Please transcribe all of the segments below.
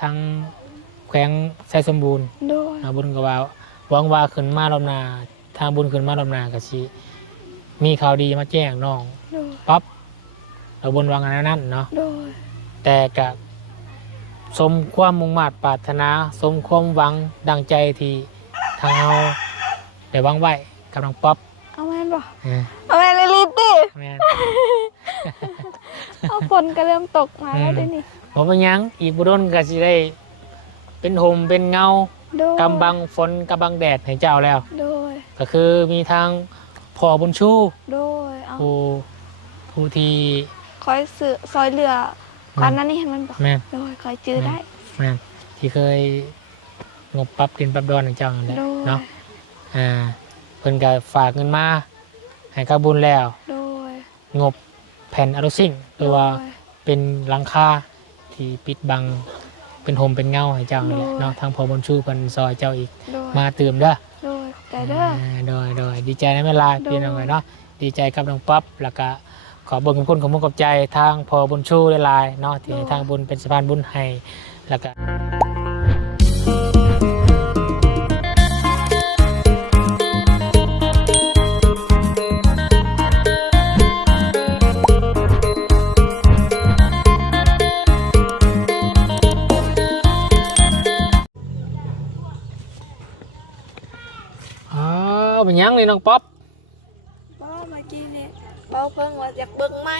ทางแขวงไซสมบูรณ์โดยบุญก็ว่าหวังว่าขึ้นมารอบหน้าทางบุญขึ้นมารอบหน้าก็สิมีข่าวดีมาแจ้งน้อง โดย ปั๊บเราบุญวางอันนั้นเนาะ โดย แต่ก็สมความมุ่งมั่นปรารถนาสมความหวังดังใจที่ทางเราได้วางไว้กับน้องป๊อป เอาแม่นบ่ เออ เอาแม่นเลยลิติ แม่น เอาฝนก็เริ่มตกมาแล้วเด้นี่ บ่เป็นหยังอีกบ่โดนก็สิได้เป็นห่มเป็นเงา โดย กำบังฝนกำบังแดดให้เจ้าแล้ว โดย ก็คือมีทางพ่อบุญชู โดยเอา ผู้ที่ คอยซื้อซอยเรือปานนั้นนี่เห็นมันบ่ แม่น โดยคอยจื้อได้ แม่นที่เคยงบปรับดินปรับดอนให้เจ้านั่นแหละ โดย เนาะเพิ่นก็ฝากเงินมาให้กับบุญแล้ว โดย งบแผ่นอะลูซิ่งหรือว่าเป็นหลังคาที่ปิดบังเป็นโฮมเป็นเงาให้เจ้านั่นแหละเนาะทางพ่อบุญชูเพิ่นซอยเจ้าอีก โดย มาเติมเด้อ โดยใจเด้อ โดยดีใจนะแม่ลาพี่น้องเนาะดีใจกับน้องป๊อปแล้วก็ขอเบิ่งคุณของมุกกับใจทางพ่อบุญชูหลายๆเนาะที่ให้ทางบุญเป็นสะพานบุญให้แล้วก็เป็นยังเลยน้องป๊อป บ่เมื่อกี้นี่เบาเพิ่งว่าอยากเบิ่งไหม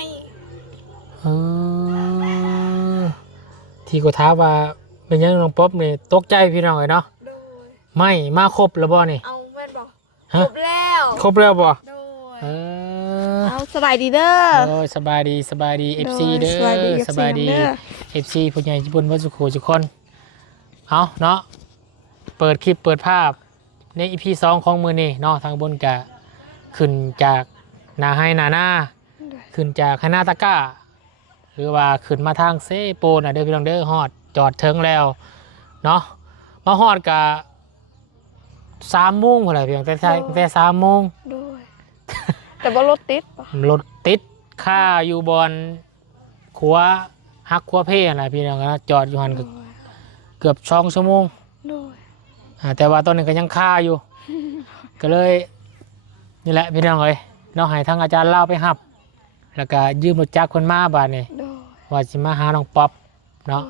ที่กูท้ามว่าเป็นยังน้องป๊อปเนี่ยตกใจพี่น้องเลยเนาะ โดย ไม่มาครบแล้วบ่นี่ เอาแม่นบ่ ฮะ ครบแล้ว ครบแล้วบ่ โดย เออ เอาสบายดีเด้อ โอ้ยสบายดี FC โดย เด้อ สบายดี สบายดี เด้อ FC ผู้ใหญ่ญี่ปุ่นวัดสุโขทุกคนเอาเนาะเปิดคลิปเปิดภาพใน EP 2ของมือนี่เนาะทางบนกะขึ้นจากนาให้นาหน้าขึ้นจากคณะตะก้าหรือว่าขึ้นมาทางเซโปนเด้อพี่น้องเด้อฮอดจอดเทิงแล้วเนาะมาฮอดกะ3 โมงพุ่นแหละพี่น้องแต่3 โมง โดยแต่ว่ารถติดป่ะ รถติดค่าอยู่บอนขัวฮักขัวเพ่อะไรพี่น้องนะจอดอยู่หัน โดย เกือบ2 ชั่วโมง โดย แต่ว่าตอนนี้ก็ยังค่าอยู่ ก็เลยนี่แหละพี่น้องเอ้ยน้องให้ทางอาจารย์เล่าไปหับ แล้วก็ยืมรถจักรคนมาบาดนี่ โดย ว่าสิมาหาน้องป๊อปเนาะ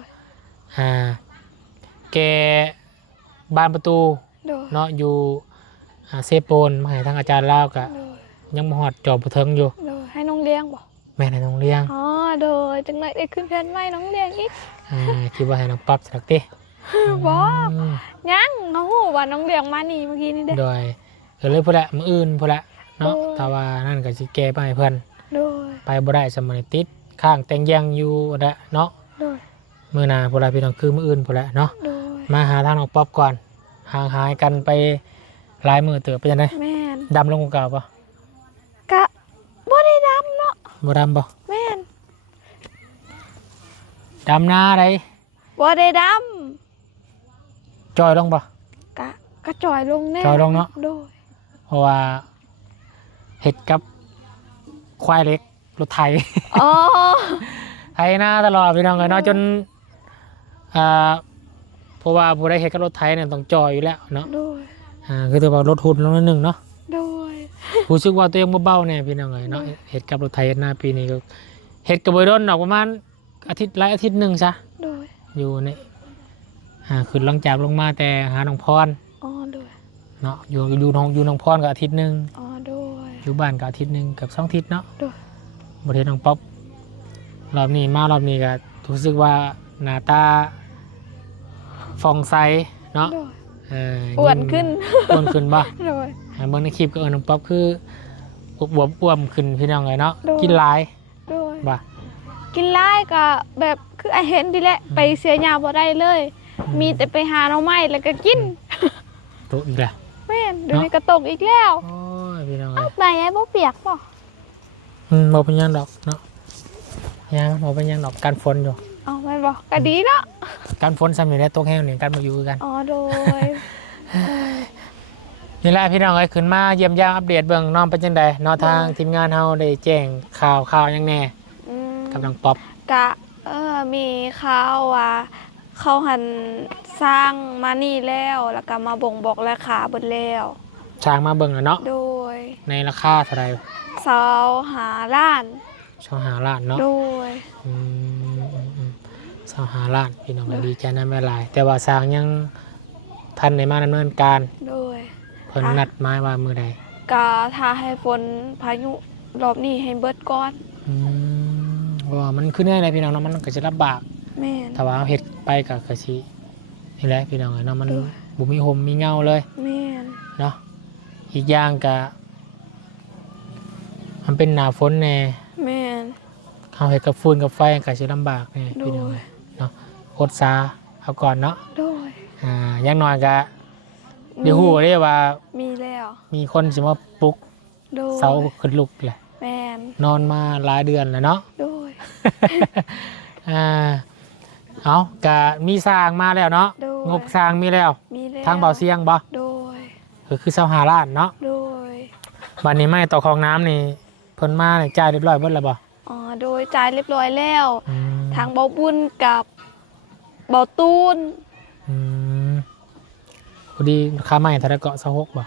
แกบานประตู โดย เนาะอยู่เซโปนมาให้ทางอาจารย์เล่าก็ โดย ยังบ่ฮอดจอบบ่ถึงอยู่ โดยให้น้องเลี้ยงบ่ แม่ให้น้องเลี้ยง อ๋อโดยจังไรได้ขึ้นแผ่นไม้น้องเลี้ยงอีก คิดว่าให้น้องป๊อปสักที บ่ยังน้องหูว่าน้องเลี้ยงมานี่เมื่อกี้นี่เด้ โดยเลยพูดละมื้ออื่นพูดละเนาะ โอ้ย ถ้าว่านั่นก็สิแก้ไปให้เพิ่น โดย ไปบ่ได้สมัยติดข้างแต่งแยงอยู่ละเนาะ โดย มื้อหน้าพูดละพี่น้องคือมื้ออื่นพูดละเนาะ โดย มาหาทางน้องป๊อปก่อนห่างหายกันไปหลายมื้อเติบไปจังได๋ แม่น ดำลงกว่าเก่าบ่ กะบ่ได้ดำเนาะ บ่ดำบ่ แม่น ดำหน้าใด บ่ได้ด จอยลงบ่ ำกะจ่อยลงแน่ จ่อยลงเนาะ โดย เพราะว่าเฮ็ดกับควายเล็กรถไถ อ๋อ ไถหน้าตลอดพี่น้องเอ้ยเนาะจนเพราะว่าผู้ใดเฮ็ดกับรถไถเนี่ยต้องจอยอยู่แล้วเนาะ โดย คือตัวารถหุ่นลงนิดนึงเนาะ โดย รู้สึกว่าตัวเองเบาๆเนี่ยพี่น้องเอ้ยเนาะเฮ็ดกับรถไถเฮ็ดหน้าปีนี้ก็เฮ็ดกับบ่โดนดอกประมาณอาทิตย์หลายอาทิตย์หนึงซะ โดย อยู่นี่ขึ้นหลังจากลงมาแต่หาน้องพร อ๋อโดย เนาะอยู่น้องพรก็อาทิตย์หนึง อ๋อโดย อยู่บ้านก็อาทิตย์หนึงกับ2 อาทิตย์เนาะ โดย บ่ได้น้องป๊อปรอบนี้ก็รู้สึกว่าหน้าตาฟองใสเนาะ โดย อ้ วนขึ้น อ้วนขึ้นบ่ โดย เบิ่งในคลิปก็น้องป๊อปคืออ้วมขึ้นพี่น้องเลยเนาะ โดย กินหลาย โดย บ่ กินไล่ก็แบบคือไอเห็นดีแหละไปเสียยาบ่ได้เลย มีแต่ไปหาหน่อไม้แล้วก็กิน โตอีกแล้ว แม่นเดี๋ยวนี้ก็ตกอีกแล้ว โอ้ยพี่น้องเล เอ้าย ไปไอ้บ่เปียกป่ะ บ่เป็นหยังดอกเนาะยังบ่เป็นหยังดอกการฝนอยู่ เอาไม่บอกก็ดีเนาะ การฝนซ้ำนี่แหละตกแห้งนี่กันบ่อยู่คือกัน อ๋อโดย นี่แหละพี่น้องเอ้ยขึ้นมาเยี่ยมยามอัปเดตเบิ่งน้องเป็นจังไดเนาะทางทีมงานเฮาได้แจ้งข่าวหยังแน่ อืม กับน้องป๊อป กะมีข่าวว่า เขาหันสร้างมานี่แล้วก็มาบ่งบอกราคาเบิดแล้ว ช้างมาเบิ่งแล้วเนาะ โดย ในราคาเท่าไหร่ เสาหาล้าน 25 ล้านเนาะ โดย อืม25 ล้านพี่น้องก็ดีใจนำหลายแต่ว่าสร้างยังทันได้มาดำเนินการ โดย เพิ่นนัดหมายว่ามื้อใด ก็ถ้าให้ฝนพายุรอบนี้ให้เบิดก่อน ว่ามันขึ้นได้เลยพี่น้องเนาะมันก็จะลำบาก แม่น ถ้าว่าเอาเฮ็ดไปก็คือสินี่แหละพี่น้องเอ้ยเนาะมัน โดย บ่มีห่มมีเงาเลย แม่น เนาะอีกอย่างก็มันเป็นหน้าฝนแน่ แม่น เฮาเฮ็ดกับฟืนกับไฟก็สิลำบากแน่พี่น้อง โดย เอ้ยเนาะอดซาเอาก่อนเนาะ โดย อย่างน้อยก็เดี๋ยวฮู้ได้ว่า มีแล้ว มีคนสิมาปลุก โดย เสาขึ้นลุกแหละ แม่น นอนมาหลายเดือนแล้วเนาะ โดย เอากะมีสร้างมาแล้วเนาะ โดย งบสร้างมีแล้ว มีแล้ว ทางเบาเสียงบ่ โดย ก็คือ25 ล้านเนาะ โดย บัดนี้ไม่ต่อคลองน้ำนี่เพิ่นมาเนี่ยจ่ายเรียบร้อยเบิดแล้วบ่ โดยจ่ายเรียบร้อยแล้ว อืม ทางเบาบุญกับเบาตูน อืมพอดีค่าไม้เท่าไหร่เกาะ26บ่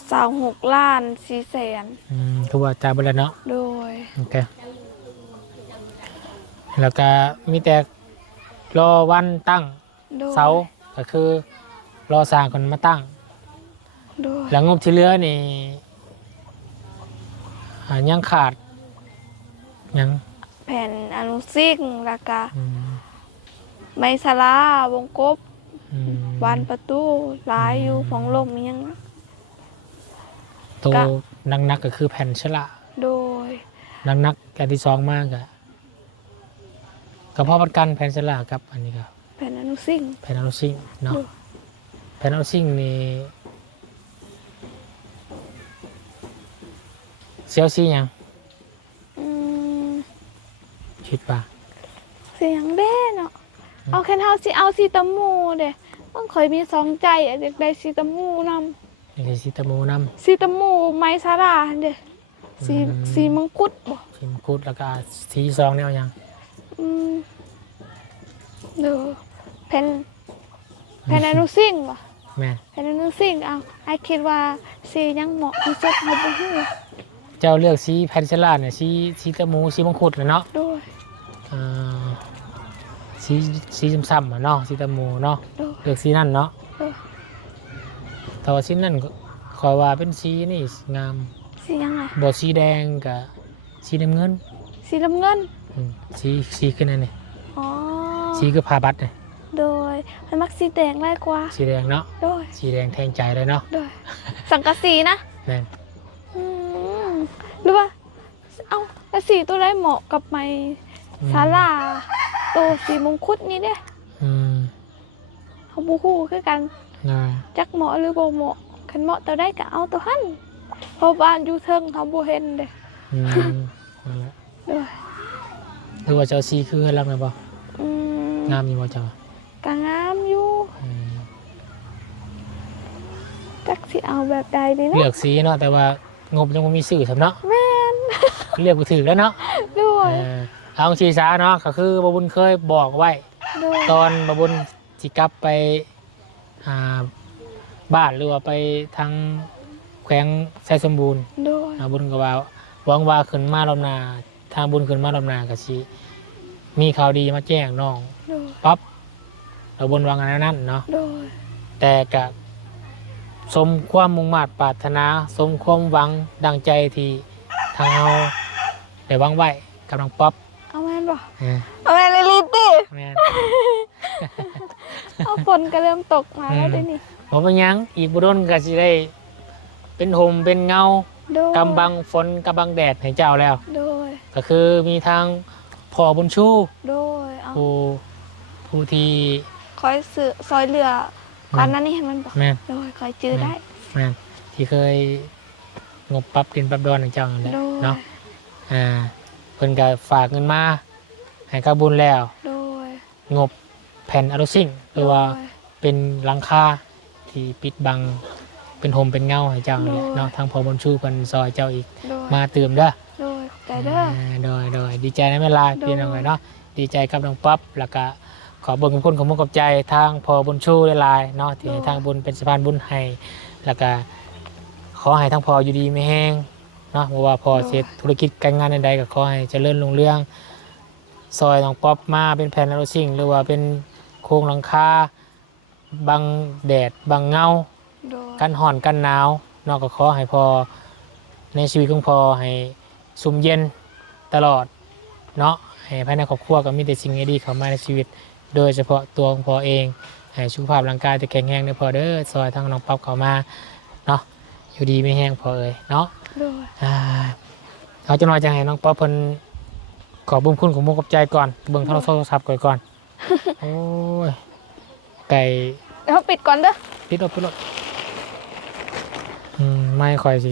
26 ล้าน4แสน คือว่าจ่ายเบิดแล้วเนาะ โดย โอเคแล้วก็มีแต่รอวันตั้ง โดย เสาก็คือรอสร้างคนมาตั้ง โดย แล้วงบที่เหลือนี่ยังขาดยัง แผ่นอนุซิกแล้วก็ อืม ไม้สลาวงกบ อืม บานประตูหลายอยู่ของลมมีหยัง ตัว กะ นักก็คือแผ่นชะละ โดย นักอันที่สองมากก็เพราะประกันแผ่นชะละครับอันนี้ครับ แผ่นอนุซิก แผ่นอนุซิงค์เนาะ ดู แผ่นอนุซิงค์นี่เซียวซีหยัง อืม คิดป่ะ เสียงเด้เนาะเอาแค่เฮาสิเอาสีตะมูเด้มันเคยมีสองใจอะอยากได้สีตะมูนำ นี่คือซีตะโมน้ สีตะมูไม้สาราหั่นเด้สีสีมังคุดบ่ ำชิมคุดแล้วก็ซีซองเนี่ยเอาหยัง อืมเด้อแผ่นแผ่นอนุซิกบ่ แม่น แผ่นอนุซิกเอาไอคิดว่าสียังเหมาะที่สุดเฮาบ่ฮู้ เจ้าเลือกซีแผ่นชะละเนี่ยซีตะโมซีมังคุดเลยเนาะ โดย อ่าสีซ้ำๆอะเนาะสีตะโมเนาะ โดย เลือกสีนั่นเนาะ โดย แต่ว่าสีนั่นก็คอยว่าเป็นสีนี่งาม สียังไง บสีแดงกับสีน้ำเงิน สีน้ำเงิน สีขึ้นนั่นนี่ อ๋อ สีคือพาบัตเนี่ย โดยมันมักสีแดงไล่กว่า สีแดงเนาะ โดย สีแดงแทงใจเลยเนาะ โดย สังกะสีนะ แม่น อืมหรือว่า เอาแล้วสีตัวได้เหมาะกับไม้ศาลาตัวสีมงคุดนี้เด้ อืม เขาบูฮู้คือกัน นะ จักเหมาะหรือบ่เหมาะคันเหมาะตัวได้ก็เอาตัวหันเพราะบ้านอยู่เทิงเขาบ่เห็นเด้ อืมนั่นแหละ โดย หรือว่าเจ้าสีคือรับไหมบ่ อืม งามอยู่บ่เจ้า ก็งามอยู่ อืม จักสิเอาแบบใดดี เลือ เนาะ กสีเนาะแต่ว่างบยังไม่มีสื่อสำเนาะ แม่น เลือกไปถือแล้วเนาะ ด้วย เอาชีช้าเนาะก็คือบบุญเคยบอกไว้ ด้วย ตอนบบุญสิกลับไปอ่าบ้านหรือว่าไปทางแขวงไซสมบูรณ์ ด้วย บุญก็ว่าหวังว่าขึ้นมาลำนาทางบุญขึ้นมาลำนาก็สิมีข่าวดีมาแจ้งน้อง ด้วย ปั๊บเราบุญวางอันนั้นเนาะ ด้วย แต่ก็สมความมุ่งมั่นปรารถนาสมความหวังดังใจที่ทางเราได้วางไว้กับน้องป๊อป เอาแม่นบ่ เออ เอาแม่นเลยลิตี้ แม่น เอาฝนก็เริ่มตกมาแล้วเด้นี่ ผมเป็นหยังอีกบุรุษก็จะได้เป็นห่มเป็นเงา ด้วย กำบังฝนกำบังแดดให้เจ้าแล้ว ด้วย ก็คือมีทางพ่อบุญชู ด้วยเอา ผู้ที่ คอยซื้อซอยเรือก่อนหนั้นนี่เห็นมันบ่ แม่น ด้วยคอยจื้อได้ แม่นที่เคยงบปรับดินปรับดอนให้เจ้านั่นแหละ ด้วย เนาะเพิ่นก็ฝากเงินมาให้กับบุญแล้ว ด้วย งบแผ่นอลูซิ่งหรือว่า ด้วย เป็นหลังคาที่ปิดบังเป็นห่มเป็นเงาให้เจ้านั่นแหละ โดย เนาะทางพ่อบุญชูเพิ่นซอยเจ้าอีก ด้วย มาเติมเด้อ ด้วยขอบใจเด้อ โดยดีใจในเวลา โดย พี่น้องเลยเนาะดีใจกับน้องป๊อปแล้วก็ ขอเบิ่งขอบคุณขอบคุณกับใจทางพอบุญชูหลายๆเนาะที่ให้ทางบุญเป็นสะพานบุญให้แล้วก็ขอให้ทั้งพออยู่ดีไม่แห้งเนาะเพราะว่าพอเสร็จธุรกิจการงานใดๆก็ขอให้เจริญรุ่งเรืองซอยน้องป๊อปมาเป็นแผ่นโรซิ่งหรือว่าเป็นโครงหลังคาบังแดดบังเงา โดย กันห่อนกันหนาวนอกก็ขอให้พอในชีวิตของพอให้สุ่มเย็นตลอดเนาะให้ภายในครอบครัวก็มีแต่สิ่งดีๆเข้ามาในชีวิตโดยเฉพาะตัวของพอเองให้สุขภาพร่างกายที่แข็งแรงเด้อพอเด้อซอยทางน้องป๊อปเข้ามาเนาะอยู่ดีไม่แห้งพอเอ้ยเนาะ โดย เอาจะน้อยจะให้น้องป๊อปเพิ่นขอบุญคุณของมุกกับใจก่อนเบิ่งโทรศัพท์ก่อน โอ้ยไก่ เดี๋ยวปิดก่อนเด้อ ปิดรถไม่ค่อยสิ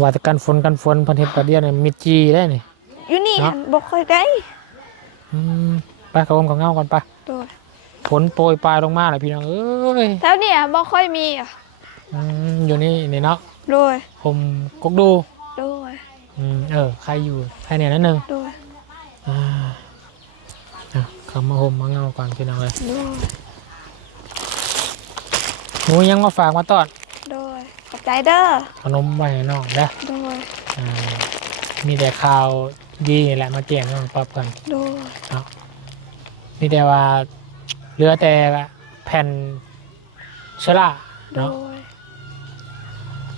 ว่าแต่กันฝนเพันเฮ็ดประเดี๋ยวนี่มิดจีได้นี่ อยู่นี่หันบ่ค่อยได้ ไปเขาเขาเงาก่อนไป โดย ฝนโปรยปลายลงมาเลยพี่น้องเอ้ย แถวเนี่ยบ่ค่อยมีอ่ะ อยู่นี่เนาะ โดย ผมกกดู โดย ใครอยู่ใครเนี่ยนั่นหนึ่ง โดย เขามาห่มมาเงาก่อนพี่น้องเลย โดย หมูยังมาฝากมาต้อน โดยขอบใจเด้อ ขนมไว้ให้น้องเด้อ โดย มีแต่ข่าวดีนี่แหละมาแจ้งน้องป๊อปกัน โดย เนาะมีแต่ว่าเหลือแต่แผ่นชลา โด เนาะ ย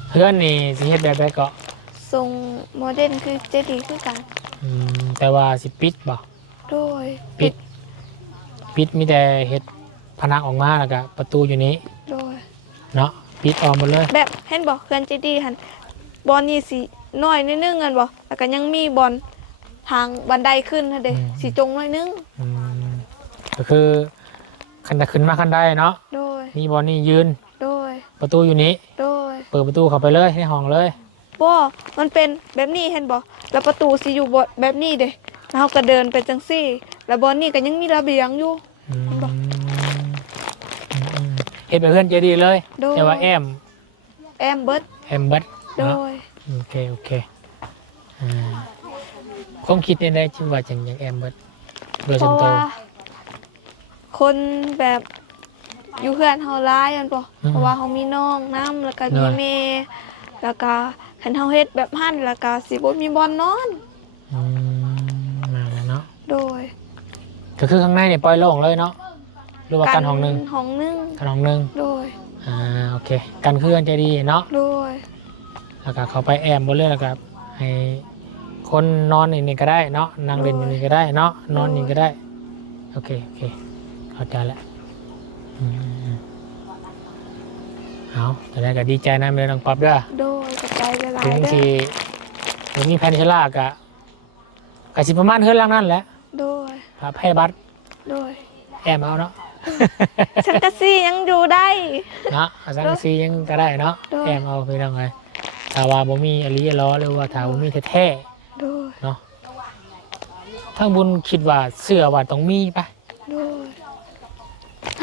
เพื่อนนี่สิเฮ็ดแบบใดก็ ทรงโมเดลคือเจดีย์คือกัน แต่ว่าสิปิดบ่ โดย ปิดมีแต่เฮ็ดผนังออกมาแล้วก็ประตูอยู่นี้ โดย เนาะปิดออกหมดเลย แบบเห็นบอกเขื่อนเจดีย์หันบอลนี่สีน้อยนิดนึงกันบอกแล้วก็ยังมีบอลทางบันไดขึ้นนะเด็สีจงน้อยนึง ก็คือคันจะขึ้นมาคันได้เนาะ โดย มีบอลนี่ยืน โดย ประตูอยู่นี้ โดย เปิดประตูเข้าไปเลยในห้องเลย บ่มันเป็นแบบนี้เห็นบอกแล้วประตูสีอยู่บนแบบนี้เด้แล้วเราก็เดินไปจังซี่ แล้วบอลนี่ก็ยังมีระเบียงอยู่ มันบอก เฮ็ดไปเพื่อนเจดีเลย โดย แต่ว่าแอม แอมเบิร์ด เบิด โด เนาะ ย โอเคความคิดในใจว่าจังอย่างแอมเบิดโดย เพ ส่วน ราะ ตัว ว่า คนแบบอยู่เพื่อนเฮาร้ายกันบ่เพราะว่าเฮามีน้องน้ำแล้วก็มีแม่แล้วก็คันเฮาเฮ็ดแบบหั่นแล้วก็สิบ่มีบ่อนนอน มาแล้วเนาะ โดย ก็คือข้างในเนี่ยปล่อยโล่งเลยเนาะหรือว่ากันห้องหนึง ห้องหนึง กันห้องหนึง โดย โอเคกันเคลื่อนใจดีเนาะ โดย แล้วก็เขาไปแอมบนเรื่องแล้วก็ให้คนนอนอีกนี่ก็ได้เนาะนั่งเล่นอยู่นี่ก็ได้เนาะนอนนี่ก็ได้โอเคเข้าใจแล้วเอาแต่ได้ก็ดีใจนะเมื่อน้องป๊อปด้วย โดยกับใจหลาย ถึง ๆเด้ ที่ อ มีแพนเชล่ากะกะสิประมาณเฮือนหล่างนั่นแหละ โดย พาแพร่บัตร โดย แอมเอาเนาะ ฉันก็สิยังอยู่ได้ เนาะเอาสังกะสียังก็ได้เนาะ โดย แอมเอาไปทำไงถ้าว่าบ่มีอริยล้อหรือว่าถ้าบ่มีแท้ โดย ๆเนาะทั้งบุญคิดว่าเสื้อว่าต้องมีปะ โดย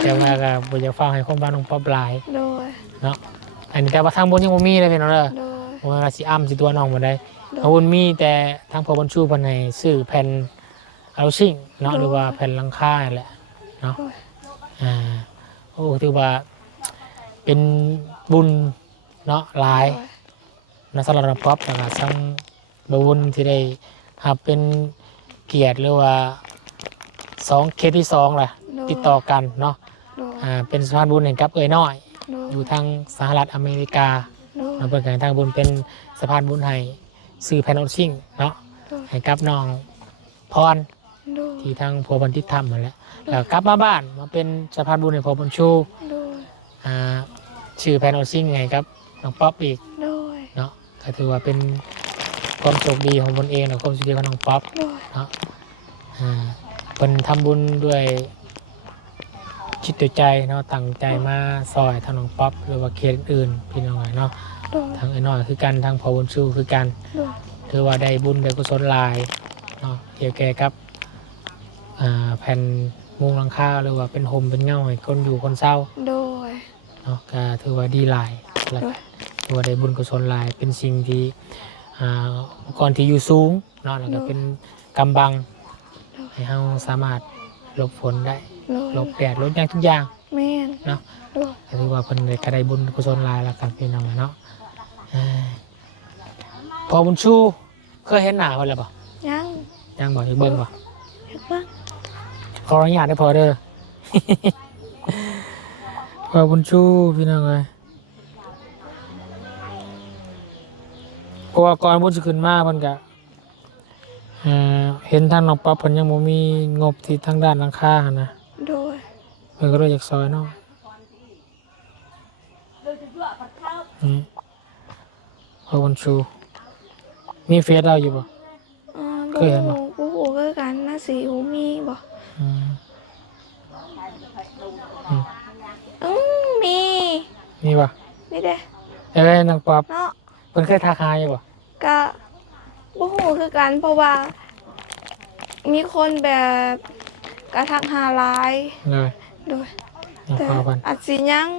แต่ว่าก็บ่อยากฟังให้คนบ้านน้องป๊อปหลาย โดย เนาะอันนี้แต่ว่าทางบุญยังบ่มีเลยพี่น้องเด้อ โดย ว่าสิอ้ำสิตัวน้องบ่ได้ โดย ทางบุญมีแต่ทางพอบัญชูเพิ่นให้ซื้อแผ่นเอาซิ่งเนาะ โดย หรือว่าแผ่นหลังคานั่นแหละเนาะ โดย โอ้ถือว่าเป็นบุญเนาะหลายนะสำหรับน้องป๊อปนะครับทั้งบุญที่ได้หับเป็นเกียรติหรือว่าเคสที่2แหละ โดย ติดต่อกันเนาะ โดย เป็นสะพานบุญแห่งกับเอ่ยน้อย โดย อยู่ทางสหรัฐอเมริกา โดย เราเปิดการทางบุญเป็นสะพานบุญให้สื่อแผ่นออซิ่งเนาะ โดย ให้กับน้องพร โดย ที่ทางพัวบันทิตทำมาแหล้วแล้วกลับมาบ้านมาเป็นสะพานบุญให้พัวบัญชู โดย ชื่อแผ่นออซิ่งให้กับน้องป๊อปอีก โดย เนาะก็ถือว่าเป็นความโชคดีของตนเองและความโชคดีของน้องป๊อป โดย เนาะเป็นทำบุญด้วยคิดด้วยใจเนาะตั้งใจมาซอยทางน้องป๊อปหรือว่าเคสอื่นพี่น้องเนาะ โดย ทางไอ้น้อยคือกันทางพอบุญชูคือกัน โดย ถือว่าได้บุญได้กุศลหลายเนาะเกี่ยวแก่กับแผ่นมุงหลังคาหรือว่าเป็นโฮมเป็นเงาให้คนอยู่คนเศร้า โดย เนาะก็ถือว่าดีหลายและ โดย ถือว่าได้บุญกุศลหลายเป็นสิ่งที่อุปกรณ์ที่อยู่สูงเนาะแล้วก็เป็นกำบังให้เราสามารถ หลบฝนได้ โดย หลบแดดหลบหยังทุกอย่าง แม่น เนาะ โดย ก็ถือว่าเพิ่นได้กระไดบุญกุศลหลายแล้วกันพี่น้องเนาะพอบุญชูเคยเห็นหน้าเพิ่นแล้วบ่ ยัง ยังบ่ได้เบิ่งบ่ เฮ็ดบ้าง ขออนุญาตได้พอเด้อ พอบุญชูพี่น้องเอ้ยเพราะว่าก่อนบุญสิขึ้นมาเพิ่นก็เห็นทางน้องปั๊บเพิ่นยังบ่มีงบที่ทางด้านหลังคาหั่นนะ โดย เพิ่นก็เลยอยากซอยเนาะนี่พอบุญชู มีเฟซเราอยู่บ่ เคยเห็นบ่ บ่ฮู้คือกันนะสิฮู้มีบ่ อืม มี มีบ่ นี่เด้ นางปั๊บ เนาะ เพิ่นเคยทักหาอยู่บ่ ก็บ่ฮู้คือกันเพราะว่า มีคนแบบกระทักหาหลาย เลย โดย นาง แต่ ปั๊บเพิ่น อาจสิยัง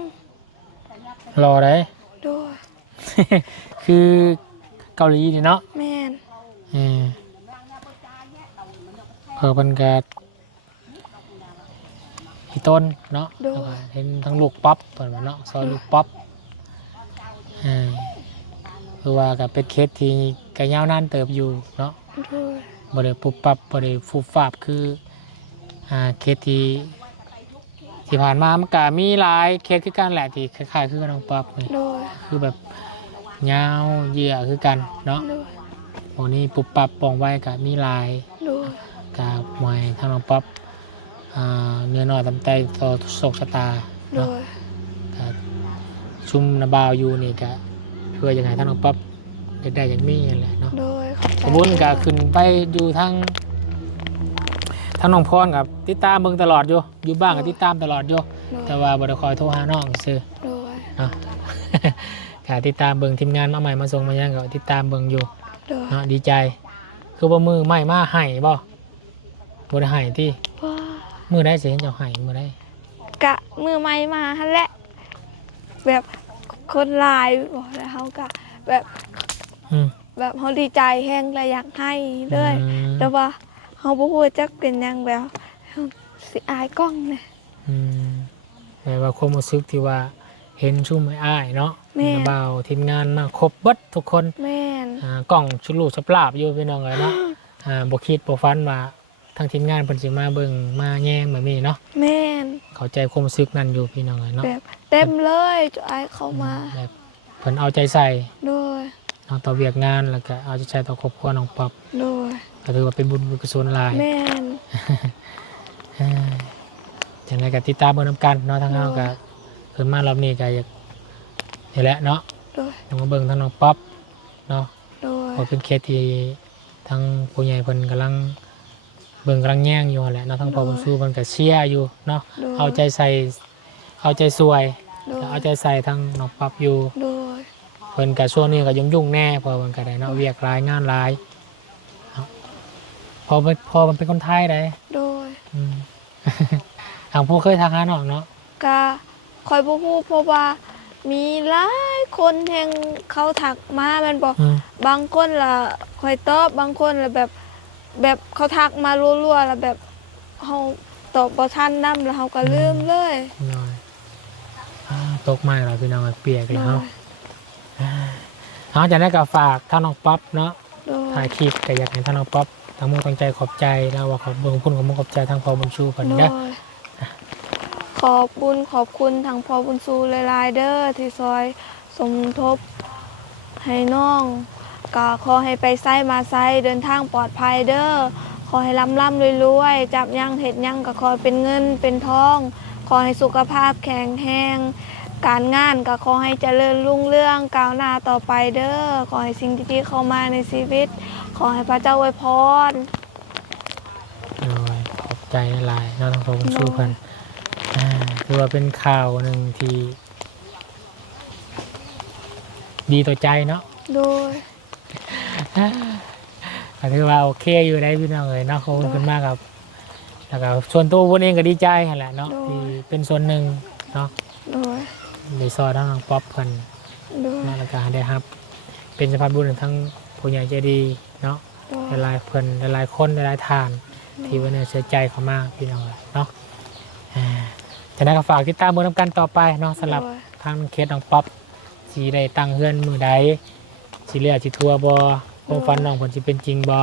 รอได้ โดย คือเกาหลีนี่เนาะ แม่น เพิ่นก็อีต้นเนาะแล้วก็เห็นทั้งลูกป๊อปเพิ่นว่าเนาะซอยลูกป๊อปคือว่าก็เป็นเคสที่ก็ยาวนานเติบอยู่เนาะ โดย บ่ได้ปุบปับบ่ได้ฟุบฟาบคือเคสที่ผ่านมามันก็มีหลายเคสคือกันแหละที่คล้ายๆคือกับน้องป๊อปนี่ โดย คือแบบยาวเหยื่อคือกันเนาะ โดย วันนี้ปุบปับปองไว้ก็มีหลาย โดย กับมวยทางน้องป๊อปเนื้อหน่อยตำไตต่อโศกชะตา โด เนาะ ย กับชุมนาบาวอยู่นี่ก็เพื่อยังไงทางน้องป๊อปจะได้อย่างนี้แหละเนาะ โดยขอบใจ ขบุญก็ขึ้นไปอยู่ทางน้องพรกับติดตามเบิ่งตลอดอยู่บ้านกับติดตามตลอดอยู่ โดย แต่ว่าบ่ได้คอยโทรหาน้องซื่อ โดย เนาะ ก็ติดตามเบิ่งทีมงานมาใหม่มาส่งมายังก็ติดตามเบิ่งอยู่ โดย เนาะดีใจ คือบ่มือไม่มาให้บ่ได้ให้ที่ ว้า มือได้สิเห็นเจ้าให้มือได้ กะมือไม้มาหั่นแหละ แบบคนหลายบอกแล้วเขากะแบบ อืม แบบเขาดีใจแห้งและอยากให้เลย อืม แต่ว่าเขาบ่ฮู้จักเป็นหยังแบบสิอายกล้องเนี่ย อืมแต่ว่าความรู้สึกที่ว่าเห็นชุ่มไอ้อ้ายเนาะ แม่น เบาทีมงานมาครบเบิดทุกคน แม่น กล่องชุดลูกสปลาบอยู่พี่น้องเลยเนาะบ่คิดบ่ฝันว่าทางทีมงานเพิ่นสิมาเบิ่งมาแย่งแบบนี้เนาะ แม่น เข้าใจความรู้สึกนั้นอยู่พี่น้องเลยเนาะ แบบเต็มเลยจะอายเข้ามา แบบเพิ่นเอาใจใส่ โดย เนาะต่อเวียกงานแล้วก็เอาใจใส่ต่อครอบครัวน้องป๊อป โดย ก็ถือว่าเป็นบุญกุศลหลาย แม่น จังไดก็ติดตามเบิ่งนํกันเนาะทางเฮาก็เพิ่นมารอบนี้ก็อยากนี่แหละเนาะ โดย ต้องมาเบิ่งทางน้องป๊อปเนาะ โดย เพราะเป็นเคสที่ทางผู้ใหญ่เพิ่นกำลังเบิ่งกำลังแย่งอยู่แหละเนาะทางพ่อบุญชูเพิ่นก็เชียร์อยู่เนาะ โดย เอาใจใส่เอาใจสวย โดย เอาใจใส่ทางน้องป๊อปอยู่ โดย เพิ่นก็ช่วงนี้ก็ยุ่งๆแน่เพราะเพิ่นก็ได้เนาะเวียกหลายงานหลายเนาะพอมันเป็นคนไทยได้ โดย อืม ทางผู้เคยทางหาน้องเนาะ กะคอยบ่ฮู้เพราะว่ามีหลายคนแห่งเขาถักมาแมันบอก อืม บางคนล่ะคอยตอบบางคนล่ะแบบเขาทักมารัวๆแล้วแบบเฮาตอบบ่ทันนำแล้วเฮาก็ลืมเลย น้อยตกไม้แล้วพี่น้องเปียก โด แล้ว ย เอาจากนั้นก็ฝากท่านน้องป๊อปเนาะ โดย ถ่ายคลิปก็อยากให้ท่านน้องป๊อปทั้งมุ่งตั้งใจขอบใจแล้วว่าขอบเบิ่งพุ่นของมุ่งขอบใจทางพอบุญชูเพิ่น โด เด้อย ขอบคุณทางพ่อบุญซูหลายๆเด้อที่ซอยสมทบให้น้องก็ขอให้ไปไสมาไสเดินทางปลอดภัยเด้อขอให้ร่ำรวยๆจับยังเฮ็ดยังก็ขอให้เป็นเงินเป็นทอง ขอให้สุขภาพแข็งแรงการงานก็ขอให้เจริญรุ่งเรืองก้าวหน้าต่อไปเด้อขอให้สิ่งดีๆเข้ามาในชีวิต ขอให้พระเจ้าอวยพร น้อยขอบใจหลายๆเนาะทางพอบุญชูเพิ่นถือว่าเป็นข่าวหนึ่งที่ดีต่อใจเนาะ โดย ก็ถือว่าโอเคอยู่ได้พี่น้องเอ้ยเนาะขอบคุณมากครับแล้วก็ส่วนตัวผมเองก็ดีใจนั่นแหละเนาะที่เป็นส่วนหนึ่งเนาะ โดย ได้ซอยทั้งน้องป๊อปเพิ่น โดย เนาะแล้วก็ได้รับเป็นสะพานบุญทั้งผู้ใหญ่ใจดีเนาะ โดย หลายๆเพิ่นหลายๆคนหลายๆทาน ที่ว่าเนี่ยเสียใจเขามากพี่น้องเนาะฉะนั้นก็ฝากติดตามเบอร์น้ำกันต่อไปเนาะสำหรับทางเคสน้องป๊อปสีได้ตั้งเฮือนมือใดสีเลือสีทัวบอความฝันน้องผลสิเป็นจริงบอ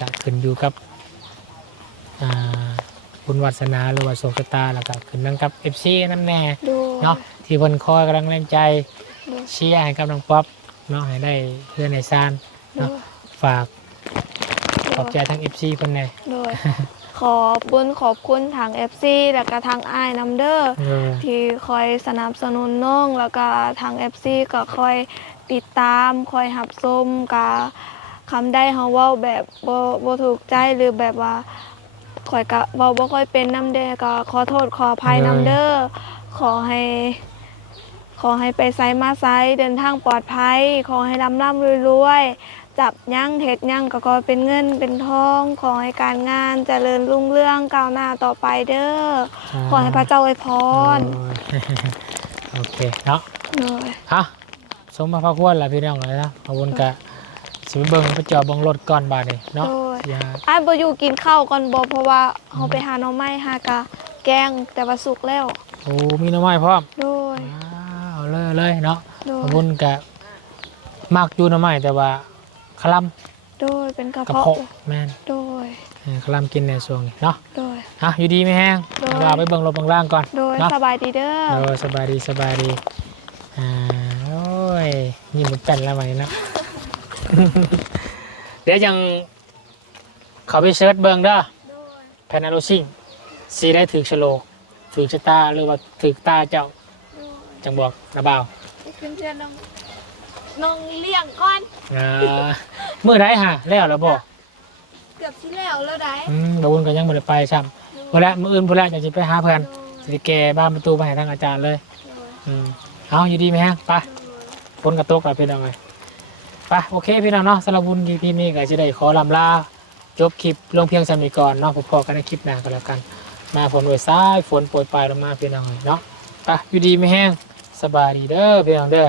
ก็ขึ้นอยู่กับบุญวัสนาหรือว่าโชคชะตาแล้วก็ขึ้นนั่งกับ FC นั่นแน่เนาะที่เพิ่นคอยกำลังแรงใจเชียร์ให้กับน้องป๊อปเนาะให้ได้เพื่อนในซานเนาะฝากขอบใจทั้ง FC เพิ่นแน่ ขอบคุณทาง FC แล้วก็ทางอ้ายนำเด้อที่คอยสนับสนุนน้องแล้วก็ทาง FC ก็คอยติดตามคอยหับชมกับคำได้เฮาเว้าแบบบ่ถูกใจหรือแบบว่าคอยก็เว้าบ่ค่อยเป็นนำเด้อก็ขอโทษขออภัยนำเด้อขอให้ไปไสมาไสเดินทางปลอดภัยขอให้ร่ำรวยจับยั่งเฮ็ดยั่งก็ขอเป็นเงินเป็นทองขอให้การงานเจริญรุ่งเรืองก้าวหน้าต่อไปเด้อขอให้พระเจ้าอวยพรโอเคเนาะฮะสมมาพระควรล่ะพี่น้องเลยนะขอบคุณกะสิเบิ่งไปจอดบังรถก่อนบาดนี่เนาะอ้ายบ่อยู่กินข้าวก่อนบ่เพราะว่าเฮาไปหาหน่อไม้หากะแกงแต่ว่าสุกแล้วโอ้มีหน่อไม้พร้อมโดยเอาเลยเนาะขอบคุณกะมากอยู่หน่อไม้แต่ว่าคลำโดยเป็นกระเพาะแม่นโดยคลำกินในช่วงนี้เนาะโดยอยู่ดีไม่แห้งเราไปเบิ่งรถเบิ่งร่างก่อนโดยสบายดีเด้อสบายดีโอ้ยนี่มันเป็นแล้วไหมนะ เดี๋ยวยังเขาไปเซิร์ชเบิ่งเด้อแพนนาโรซิ่งสีได้ถือฉลกถือชะตาหรือว่าถือตาเจ้าจังบอกระเบาขึ้นเชื่อน้องเลี้ยงก่อนเมื่อไรฮะแล้วบอกเกือบที่แล้วได้บางคนก็ยังไม่ได้ไปซ้ำเมื่อไรมื่ออื่นเมื่อไรจะไปหาเพื่อนสิแกบ้านประตูไปให้ทางอาจารย์เลยเอาอยู่ดีไหมฮะไปฝนกระตกแล้วพี่น้องเลยไปโอเคพี่น้องเนาะสำหรับบุญทีนี้ก็จะได้ขอลำลาจบคลิปลงเพียงสามีก่อนเนาะพอๆกันในคลิปหน้าก็แล้วกันมาฝนโดยซ้ายฝนโปรยปลายลงมาพี่น้องเนาะไปอยู่ดีไม่แห้งสบายดีเด้อพี่น้องเด้อ